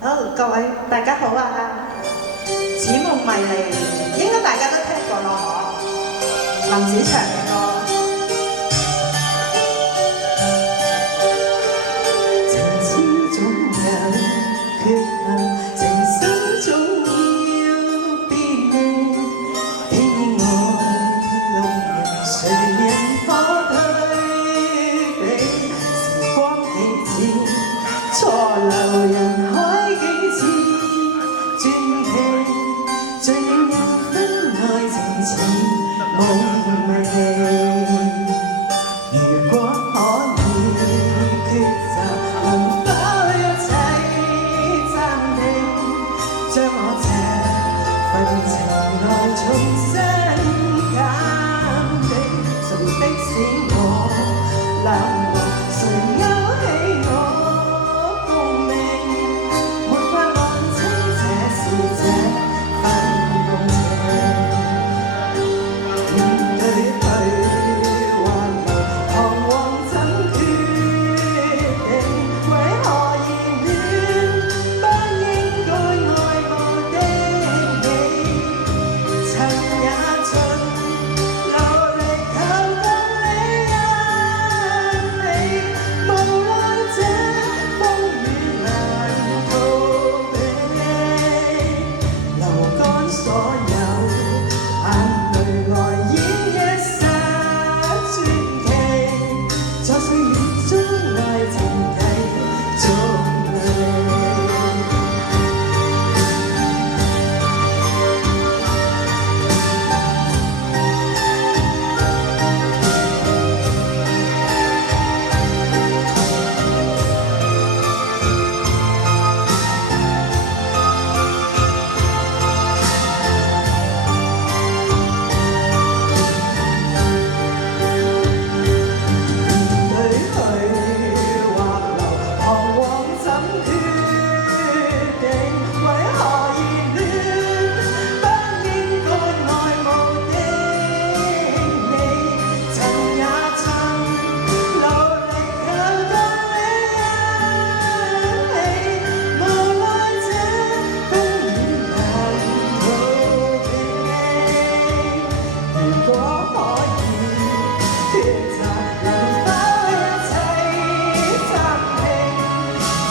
好，各位大家好啊！《似夢迷離》應該大家都聽過咯，嗬？林子祥嘅歌。情始總有缺陷，情深總要變亂。天外路人，誰人可退避？時光幾次錯留人海幾次傳奇，最令人分愛情似夢迷。如果可以抉擇，能否一切暫停，將我這份情愛重新鑑定？誰逼使我冷漠？誰勾起我共鳴？沒法看清這是這份共情。面對去還留，彷徨怎決定？為何熱戀不應該愛慕的你？曾也盡努力求得你一你，無奈這風雨難逃避，流乾所有眼淚來演一剎傳奇，在歲月中愛情繼續嚟。對去或留，彷徨怎決定？為何熱戀不應該愛慕的你？曾也曾努力求得你一起，無奈這風雨難逃避。如果可以抉擇，能否一切暫停？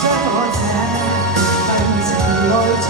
將我這份情愛重